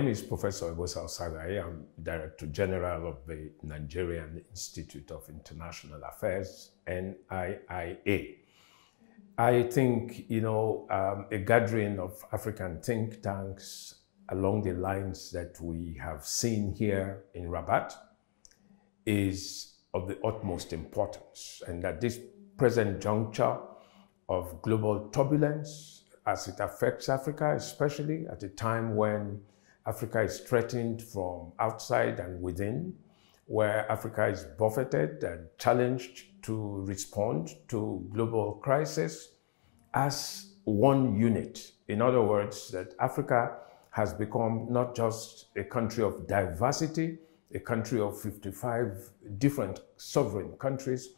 name is Professor Eghosa OSAGHAE. I'm Director General of the Nigerian Institute of International Affairs, NIIA. I think, a gathering of African think tanks along the lines that we have seen here in Rabat is of the utmost importance, and at this present juncture of global turbulence, as it affects Africa, especially at a time when Africa is threatened from outside and within, where Africa is buffeted and challenged to respond to global crisis as one unit. In other words, that Africa has become not just a country of diversity, a country of 55 different sovereign countries,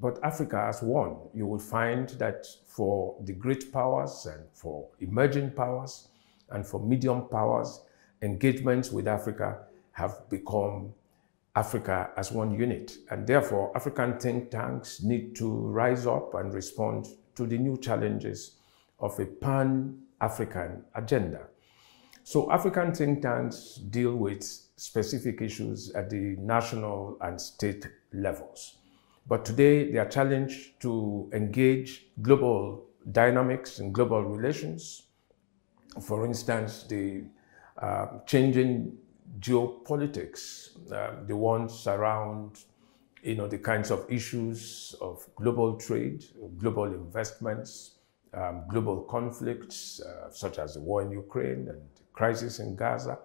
but Africa as one. You will find that for the great powers and for emerging powers and for medium powers, engagements with Africa have become Africa as one unit. And therefore, African think tanks need to rise up and respond to the new challenges of a pan-African agenda. So African think tanks deal with specific issues at the national and state levels. But today, they are challenged to engage global dynamics and global relations. For instance, the changing geopolitics, the ones around the kinds of issues of global trade, global investments, global conflicts, such as the war in Ukraine and the crisis in Gaza.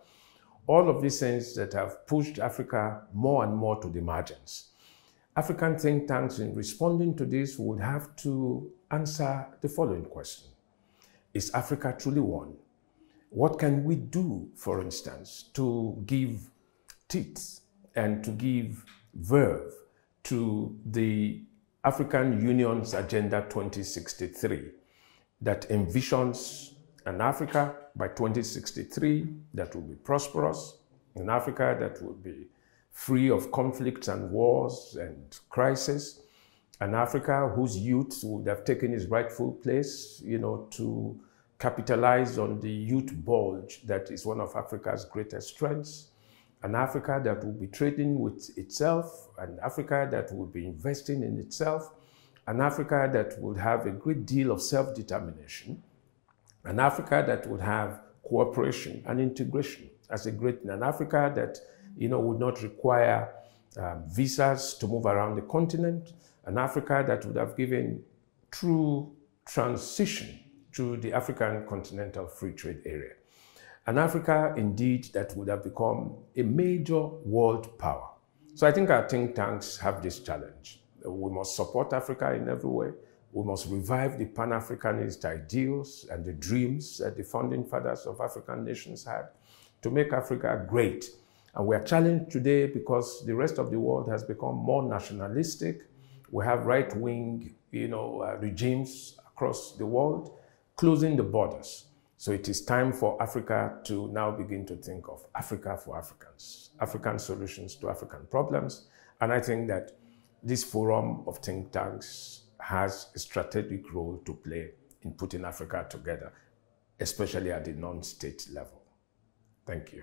All of these things that have pushed Africa more and more to the margins. African think tanks, in responding to this, would have to answer the following question. Is Africa truly one? What can we do, for instance, to give teeth and to give verve to the African Union's Agenda 2063 that envisions an Africa by 2063 that will be prosperous, an Africa that will be free of conflicts and wars and crisis, an Africa whose youth would have taken its rightful place, to capitalize on the youth bulge that is one of Africa's greatest strengths, an Africa that will be trading with itself, an Africa that will be investing in itself, an Africa that would have a great deal of self-determination, an Africa that would have cooperation and integration as an Africa that would not require visas to move around the continent, an Africa that would have given true transition to the African continental free trade area. An Africa, indeed, that would have become a major world power. So I think our think tanks have this challenge. We must support Africa in every way. We must revive the Pan-Africanist ideals and the dreams that the founding fathers of African nations had to make Africa great. And we are challenged today because the rest of the world has become more nationalistic. We have right-wing, regimes across the world closing the borders. So it is time for Africa to now begin to think of Africa for Africans, African solutions to African problems. And I think that this forum of think tanks has a strategic role to play in putting Africa together, especially at the non-state level. Thank you.